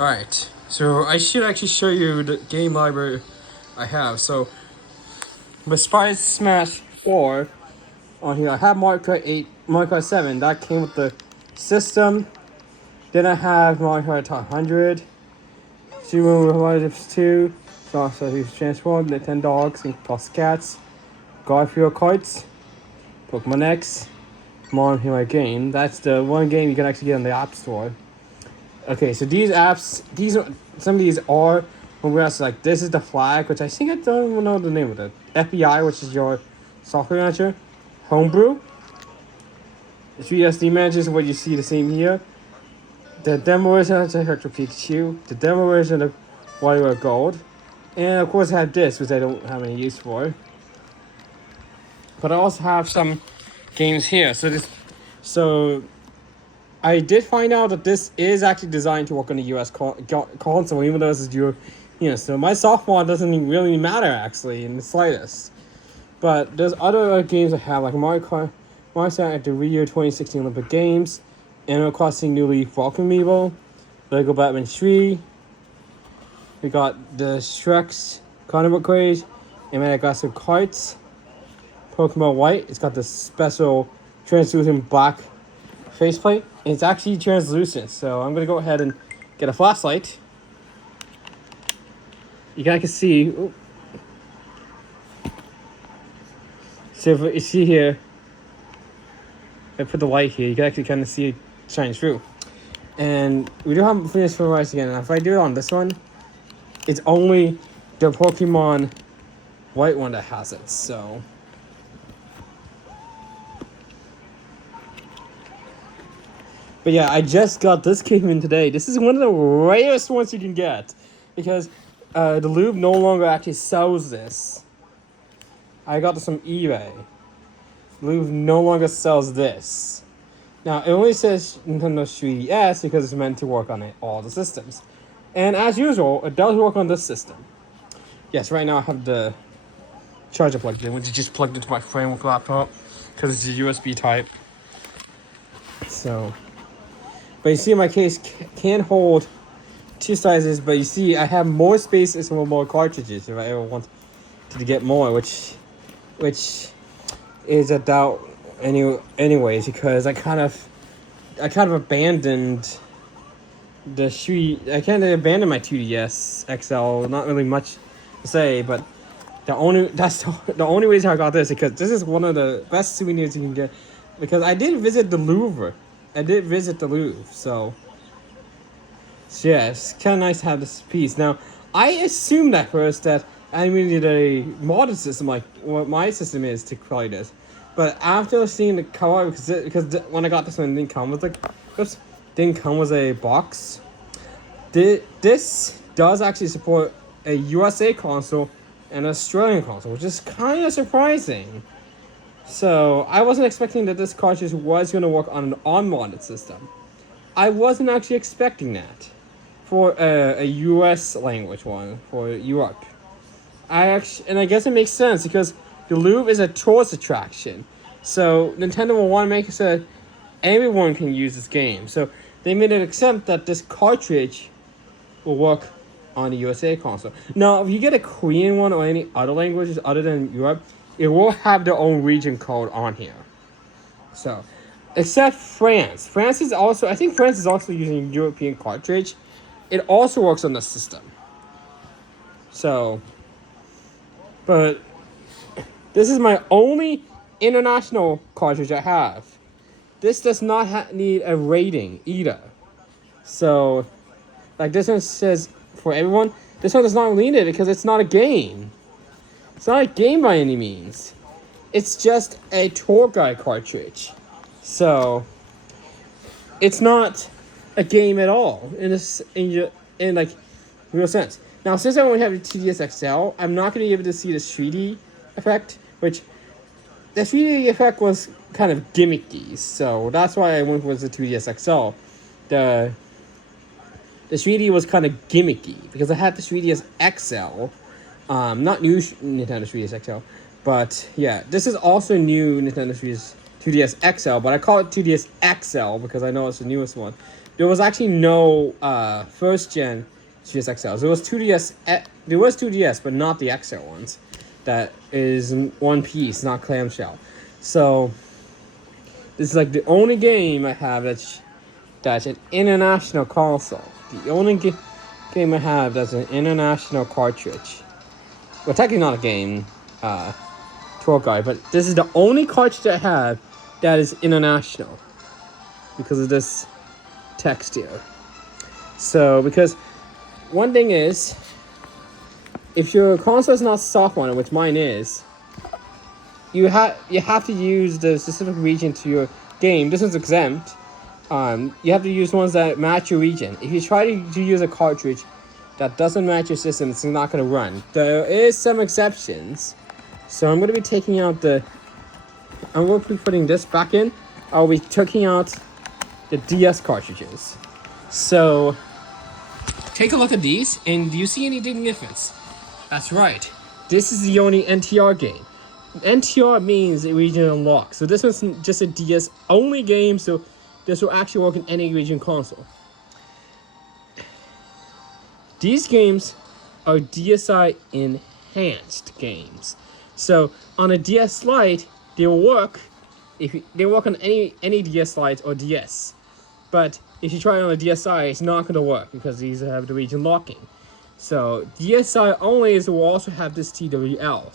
Alright, so I should actually show you the game library I have. So, besides Smash 4 on here, I have Mario Kart 8, Mario Kart 7, that came with the system. Then I have Mario Kart 100, Super Mario Bros. 2, so he's transformed, Nintendo Dogs and Plus Cats, Garfield Carts, Pokemon X, Mario My Game. That's the one game you can actually get on the App Store. Okay, so these apps, some of these are where else like this is the flag, which I think I don't even know the name of it. FBI, which is your software manager, Homebrew. The 3SD manager is what you see the same here. The demo version of Pikachu, the demo version of Wario Gold, and of course I have this, which I don't have any use for. But I also have some games here. So I did find out that this is actually designed to work on the US console, even though this is so my software doesn't really matter actually in the slightest. But there's other games I have, like Mario Kart at the Rio 2016 Olympic Games, Animal Crossing New Leaf Welcome Amiibo, Lego Batman 3. We got the Shrek's Carnival Craze, and then I got some carts. Pokemon White, it's got the special translucent black faceplate. It's actually translucent, so I'm gonna go ahead and get a flashlight. You guys can see. Ooh. So if you see here, I put the light here. You can actually kind of see it shine through. And we do have finished for rice again. And if I do it on this one, it's only the Pokemon White one that has it. So. But yeah, I just got this came in today. This is one of the rarest ones you can get, because the Louvre no longer actually sells this. I got this from eBay. Louvre no longer sells this. Now, it only says Nintendo 3DS because it's meant to work on all the systems. And as usual, it does work on this system. Yes, right now I have the charger plugged in, which is just plugged into my framework laptop because it's a USB type. So. But you see, my case can hold two sizes, but you see, I have more space and some more cartridges if I ever want to get more, which is a doubt anyways, because I kind of abandoned I kind of abandoned my 2DS XL. Not really much to say, but the only reason I got this, because this is one of the best souvenirs you can get, because I did visit the Louvre. So yeah, it's kind of nice to have this piece. Now, I assumed at first that I needed a modded system like what my system is to play this. But after seeing the cover, because when I got this one, it didn't come with a box. This does actually support a USA console and an Australian console, which is kind of surprising. So, I wasn't expecting that this cartridge was going to work on an unmodded system. I wasn't actually expecting that for a US language one, for Europe. I guess it makes sense, because the Louvre is a tourist attraction. So, Nintendo will want to make it so that everyone can use this game. So, they made it accept that this cartridge will work on the USA console. Now, if you get a Korean one or any other languages other than Europe, it will have their own region code on here. So, except France. I think France is also using European cartridge. It also works on the system. So, but this is my only international cartridge I have. This does not need a rating either. So, like this one says for everyone, this one does not need it because it's not a game. It's not a game by any means. It's just a tour guide cartridge. So, it's not a game at all in real sense. Now, since I only have the 2DS XL, I'm not going to be able to see the 3D effect, which the 3D effect was kind of gimmicky. So, that's why I went with the 2DS XL. The 3D was kind of gimmicky because I had the 3DS XL. Not new Nintendo 3DS XL, but yeah, this is also new Nintendo 2DS XL, but I call it 2DS XL because I know it's the newest one. there was actually no first gen 3DS XLs. There was 2DS. There was 2DS, but not the XL ones. That is one piece, not clamshell. So this is like the only game I have that's an international console. The only game I have that's an international cartridge. Well, technically not a game, tour guide, but this is the only cartridge I have that is international because of this text here. So, because one thing is, if your console is not soft mounted, which mine is, you have to use the specific region to your game. This one's exempt. You have to use ones that match your region. If you try to use a cartridge that doesn't match your system, it's not going to run. There is some exceptions. So I'm going to be taking out I'm going to be putting this back in. I'll be taking out the DS cartridges. So take a look at these, and do you see any difference? That's right. This is the only NTR game. NTR means region unlock. So this one's just a DS only game, so this will actually work in any region console. These games are DSi enhanced games. So on a DS Lite, they will work they work on any DS Lite or DS. But if you try it on a DSi, it's not going to work because these have the region locking. So DSi only will also have this TWL.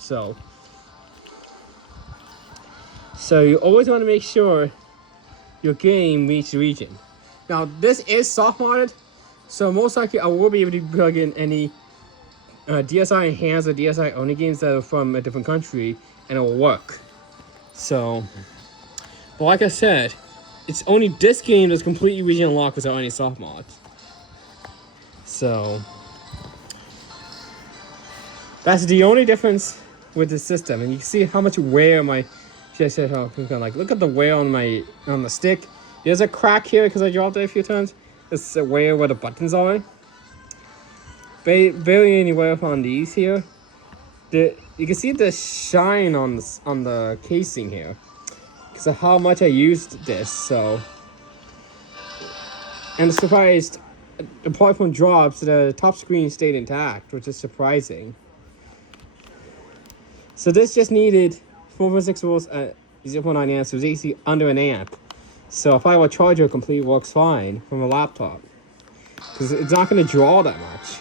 So you always want to make sure your game meets the region. Now this is soft modded, so most likely I will be able to plug in any DSi enhanced or DSi only games that are from a different country, and it will work. So, but like I said, it's only this game that's completely region unlocked without any soft mods. So that's the only difference with the system, and you can see how much wear my. Look at the wear on the stick. There's a crack here because I dropped it a few times. It's a wear where the buttons are. Barely any wear on these here. You can see the shine on the casing here because of how much I used this. So, and surprised, apart from drops, the top screen stayed intact, which is surprising. So this just needed 4.6 volts at 0.9 amps, so it's AC under an amp. So if I were charger, it completely works fine from a laptop because it's not going to draw that much.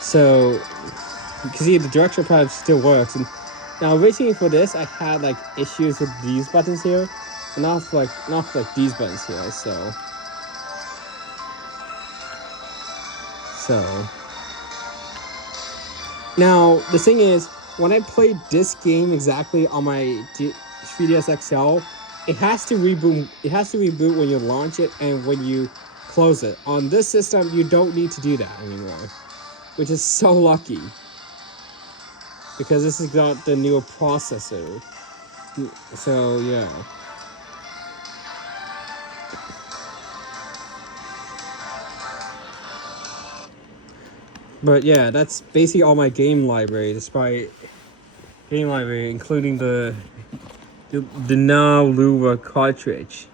So you can see the directional pad still works. And now originally for this, I had like issues with these buttons here, and not for these buttons here. So. Now, the thing is, when I played this game exactly on my 3DS XL, it has to reboot. It has to reboot when you launch it and when you close it. On this system, you don't need to do that anymore, which is so lucky because this has got the newer processor. So yeah. But yeah, that's basically all my game library, including the now Louvre cartridge.